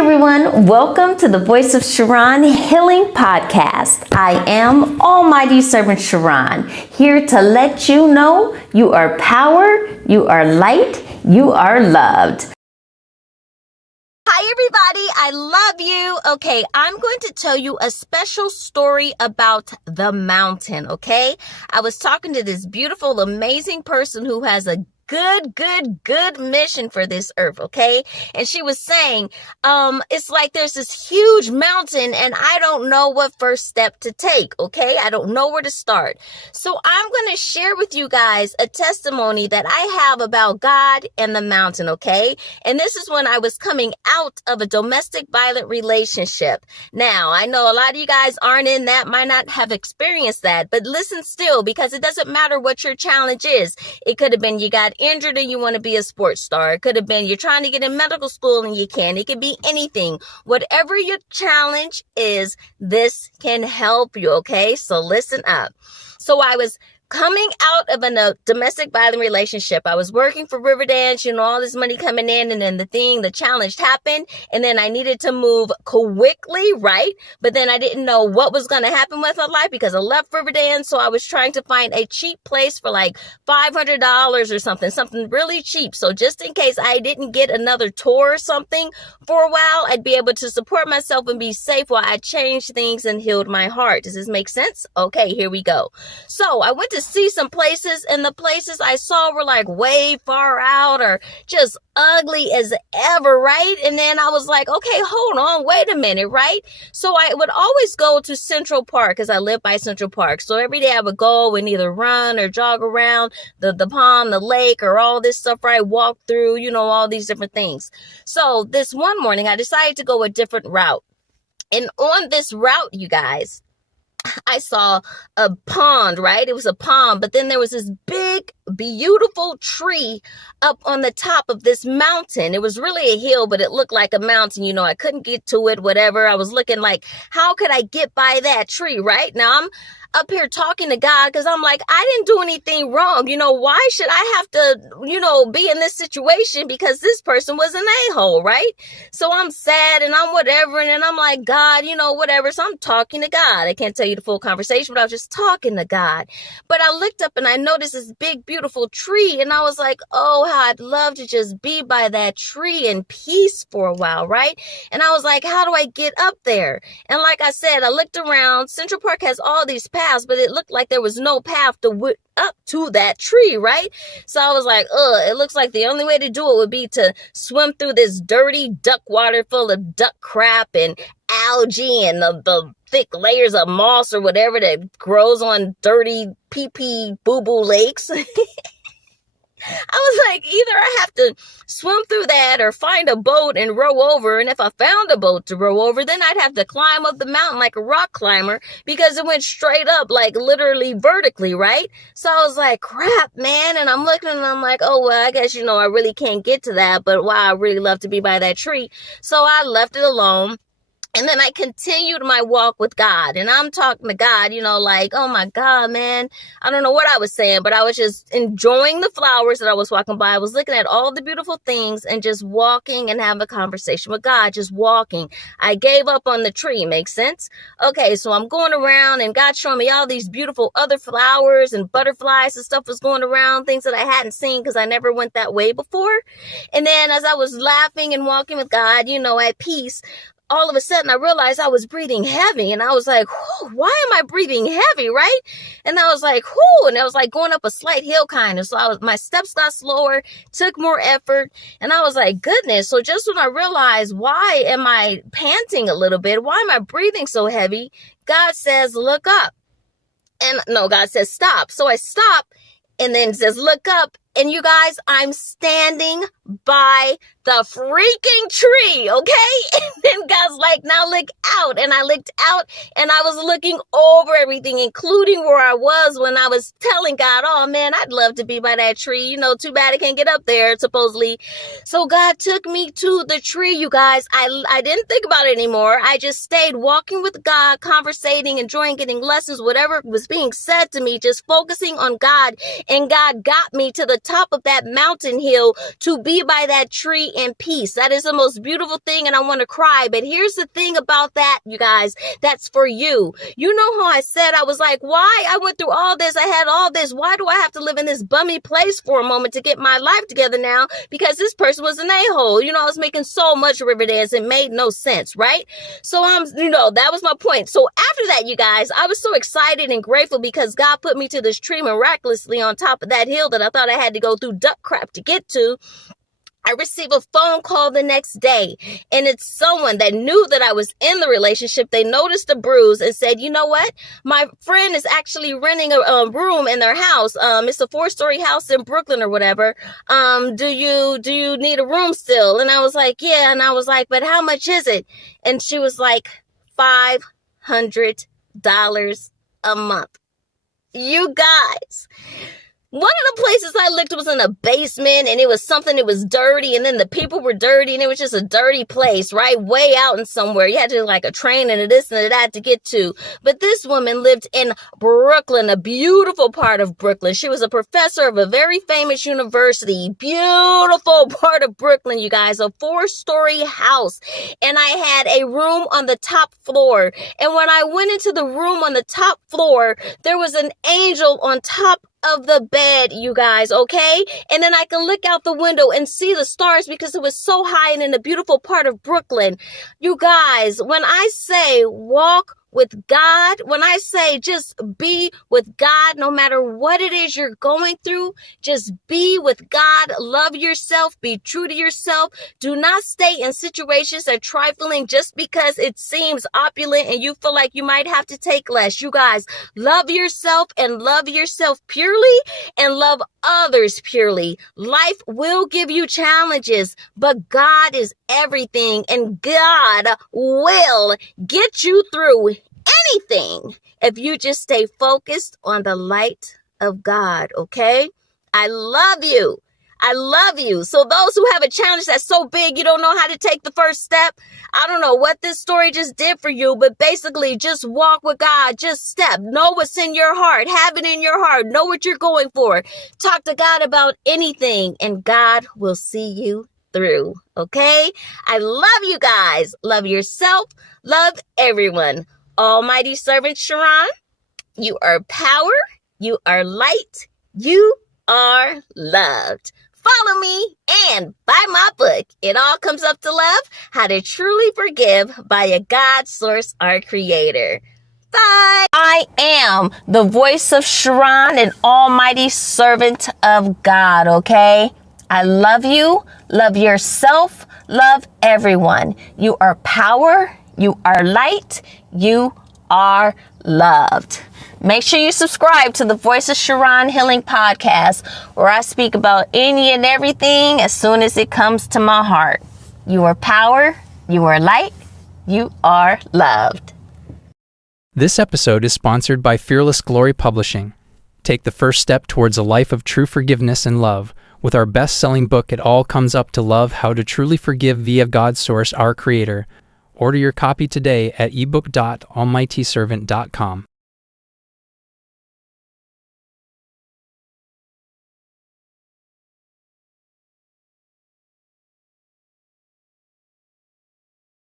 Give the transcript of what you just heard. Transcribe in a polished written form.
everyone, welcome to the Voice of Charon Healing Podcast. I am Almighty Servant Charon, here to let you know you are power, you are light, you are loved. Hi everybody, I love you. Okay, I'm going to tell you a special story about the mountain, okay? I was talking to this beautiful, amazing person who has a good mission for this earth, okay? And she was saying, it's like there's this huge mountain and I don't know what first step to take, okay? I don't know where to start. So I'm going to share with you guys a testimony that I have about God and the mountain, okay? And this is when I was coming out of a domestic violent relationship. Now, I know a lot of you guys aren't in that, might not have experienced that, but listen still, because it doesn't matter what your challenge is. It could have been you got injured and you want to be a sports star. It could have been you're trying to get in medical school and you can't. It could be anything. Whatever your challenge is, this can help you, okay? So listen up. So I was coming out of a domestic violent relationship. I was working for Riverdance, all this money coming in, and then the challenge happened, and then I needed to move quickly, right? But then I didn't know what was going to happen with my life because I left Riverdance, so I was trying to find a cheap place for like $500 or something really cheap. So just in case I didn't get another tour or something for a while, I'd be able to support myself and be safe while I changed things and healed my heart. Does this make sense? Okay, here we go. So I went to see some places, and the places I saw were like way far out or just ugly as ever, right? And then I was like, okay, hold on, wait a minute, right? So I would always go to Central Park because I live by Central Park. So every day I would go and either run or jog around the pond, the lake, or all this stuff, right? Walk through, all these different things. So this one morning I decided to go a different route. And on this route, you guys, I saw a pond, right? It was a pond, but then there was this big, beautiful tree up on the top of this mountain. It was really a hill, but it looked like a mountain. I couldn't get to it, whatever. I was looking like, how could I get by that tree, right? Now I'm up here talking to God because I'm like, I didn't do anything wrong. Why should I have to, be in this situation because this person was an a-hole, right? So I'm sad and I'm whatever. And then I'm like, God, whatever. So I'm talking to God. I can't tell you the full conversation, but I was just talking to God. But I looked up and I noticed this big, beautiful tree. And I was like, oh, how I'd love to just be by that tree in peace for a while, right? And I was like, how do I get up there? And like I said, I looked around. Central Park has all these paths, but it looked like there was no path to up to that tree, right? So I was like, it looks like the only way to do it would be to swim through this dirty duck water full of duck crap and algae and the thick layers of moss or whatever that grows on dirty pee-pee boo-boo lakes. I was like, either I have to swim through that or find a boat and row over. And if I found a boat to row over, then I'd have to climb up the mountain like a rock climber because it went straight up, like literally vertically, right? So I was like, crap, man. And I'm looking and I'm like, oh, well, I guess, I really can't get to that. But wow, I really love to be by that tree. So I left it alone. And then I continued my walk with God, and I'm talking to God, like, oh my God, man, I don't know what I was saying, but I was just enjoying the flowers that I was walking by. I was looking at all the beautiful things and just walking and having a conversation with God, just walking. I gave up on the tree. Makes sense? Okay, so I'm going around and God's showing me all these beautiful other flowers and butterflies and stuff was going around, things that I hadn't seen because I never went that way before. And then as I was laughing and walking with God, at peace, all of a sudden I realized I was breathing heavy, and I was like, why am I breathing heavy, right? And I was like, and I was like going up a slight hill kind of. So my steps got slower, took more effort. And I was like, goodness. So just when I realized, why am I panting a little bit? Why am I breathing so heavy? God says, look up. And no, God says, stop. So I stop, and then says, look up. And you guys, I'm standing by the freaking tree, okay? And then God's like, now look out. And I looked out and I was looking over everything, including where I was when I was telling God, oh man, I'd love to be by that tree. Too bad I can't get up there, supposedly. So God took me to the tree, you guys. I didn't think about it anymore. I just stayed walking with God, conversating, enjoying getting lessons, whatever was being said to me, just focusing on God. And God got me to the top of that mountain hill to be by that tree in peace. That is the most beautiful thing, and I want to cry. But here's the thing about that, you guys, that's for you. You know how I said, I was like, why? I went through all this. I had all this. Why do I have to live in this bummy place for a moment to get my life together now? Because this person was an a-hole. You know, I was making so much Riverdance. It made no sense, right? So, that was my point. So after that, you guys, I was so excited and grateful because God put me to this tree miraculously on top of that hill that I thought I had to go through duck crap to get to. I received a phone call the next day, and it's someone that knew that I was in the relationship. They noticed the bruise and said, you know what? My friend is actually renting a room in their house. It's a 4-story house in Brooklyn or whatever. Do you need a room still? And I was like, yeah. And I was like, but how much is it? And she was like, $500 a month. You guys. One of the places I looked was in a basement, and it was dirty, and then the people were dirty, and it was just a dirty place, right? Way out in somewhere. You had to like a train and a this and a that to get to. But this woman lived in Brooklyn, a beautiful part of Brooklyn. She was a professor of a very famous university. Beautiful part of Brooklyn, you guys. A 4-story house. And I had a room on the top floor. And when I went into the room on the top floor, there was an angel on top of the bed, you guys, okay? And then I can look out the window and see the stars because it was so high and in a beautiful part of Brooklyn. You guys, when I say walk with God, when I say just be with God, no matter what it is you're going through, just be with God. Love yourself. Be true to yourself. Do not stay in situations that are trifling just because it seems opulent and you feel like you might have to take less. You guys, love yourself and love yourself purely and love others purely. Life will give you challenges, but God is everything, and God will get you through anything if you just stay focused on the light of God, okay? I love you. I love you. So those who have a challenge that's so big you don't know how to take the first step, I don't know what this story just did for you, but basically just walk with God. Just step. Know what's in your heart. Have it in your heart. Know what you're going for. Talk to God about anything, and God will see you through, okay? I love you guys. Love yourself. Love everyone. Almighty servant Charon, you are power. You are light. You are loved. Follow me and buy my book. It all comes up to love, how to truly forgive by a God source, our creator. Bye. I am the voice of Charon, an almighty servant of God, okay? I love you, love yourself, love everyone. You are power, you are light, you are loved. Make sure you subscribe to the Voice of Charon Healing Podcast, where I speak about any and everything as soon as it comes to my heart. You are power, you are light, you are loved. This episode is sponsored by Fearless Glory Publishing. Take the first step towards a life of true forgiveness and love with our best-selling book, It All Comes Up to Love, How to Truly Forgive via God's Source, Our Creator. Order your copy today at ebook.almightyservant.com.